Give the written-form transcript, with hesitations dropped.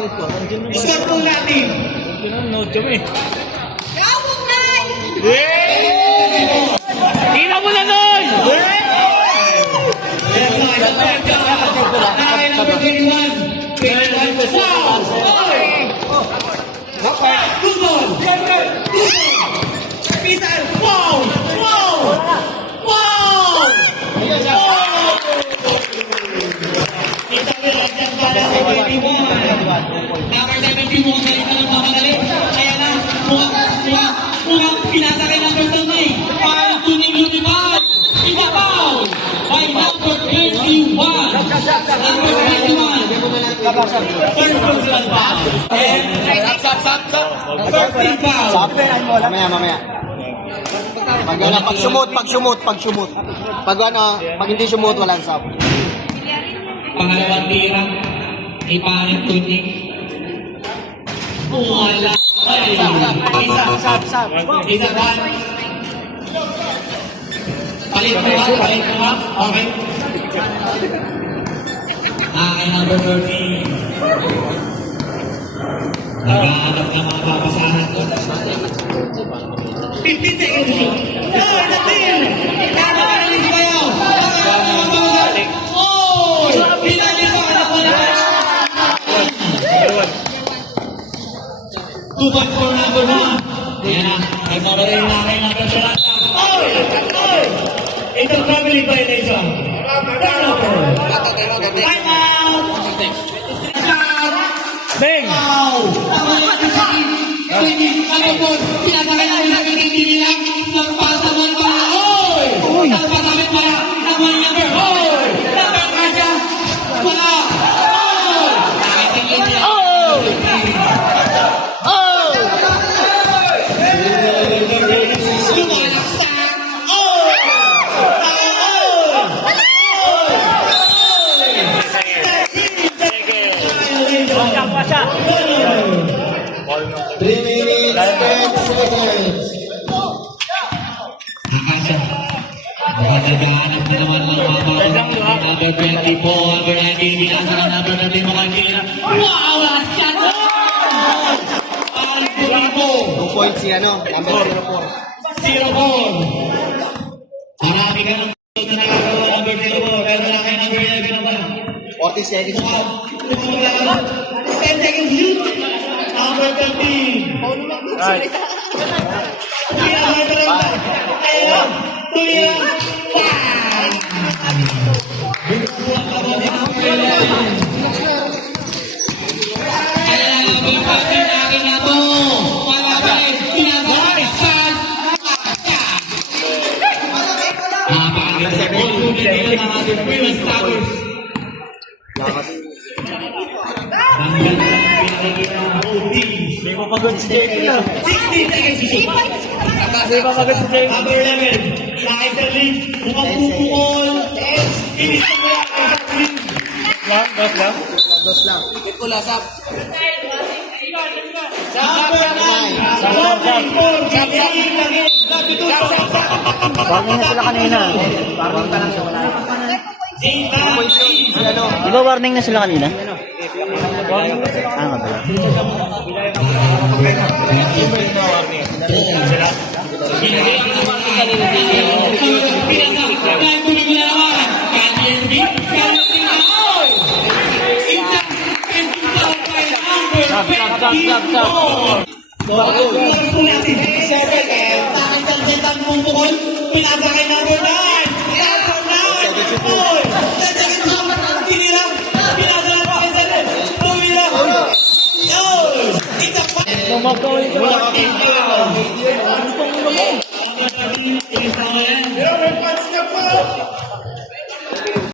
Score po natin. Gawag na! Hila mo na nun! Number 21. 21. Wow! Good ball! Pizarro! Wow! Wow! Wow! Kita mo lang dyan para sa 21. Number 17 mo kayo na lang mamadali. Kaya na, mukhang pinasakay number 20. Para tuning lumipad. Ibabaw! By number 21. Number 21. First foul. And stop. First foul. Mamaya. Pag sumut. Pag hindi sumut, walang sub. Pangalawang tira. Iparin tuning. Wala. Isa ba? Palit mo ba? Okay. Number 30. Naghahanap na mga papasahan ko. 15 seconds. No, that's it. Nakakalinis kayo. Oh! Pinalis pa na po na. 2 points for number 1. Ayan na. Nagmamarin na kayo ng Bersalata. Oh! It's a family violation. Turnover. Time out. Bang! Wow! Tama yung ating ano po, pinasakay na nila pinipili lang nagpasa mo yung pala. Oy! Nagpasamit pala. Nagmali number. Oy! Number kaya. Wala. Oy! Nakitingin niya. Lumalaksak. Oy! Pasya! 3 minutes, 10 seconds. Akasya. Naghahanap na naman ng mga number 20 po, number 19, binasa ka number 20 mo kanina. Wow! Last shot! Alpuribo! 2 points si number 04. 0-4. Marami ka ng na nagagawa number 0-4, pero wala kayo number 11 naman. 40 seconds. 10 seconds shoot. Number 13. Right. Ayun. Tumira. May mapagod si Jake na. 16 seconds to shoot. May mapagod si Jake. Number 11. Nakita lead. Mukhang pupukol. Inis na mo yan. Dos lang. Number 9. Warning na sila kanina. Warning pa lang sila. Di ba warning na sila kanina? Nga pala. Stop. Pinasakay number 9. Number 9.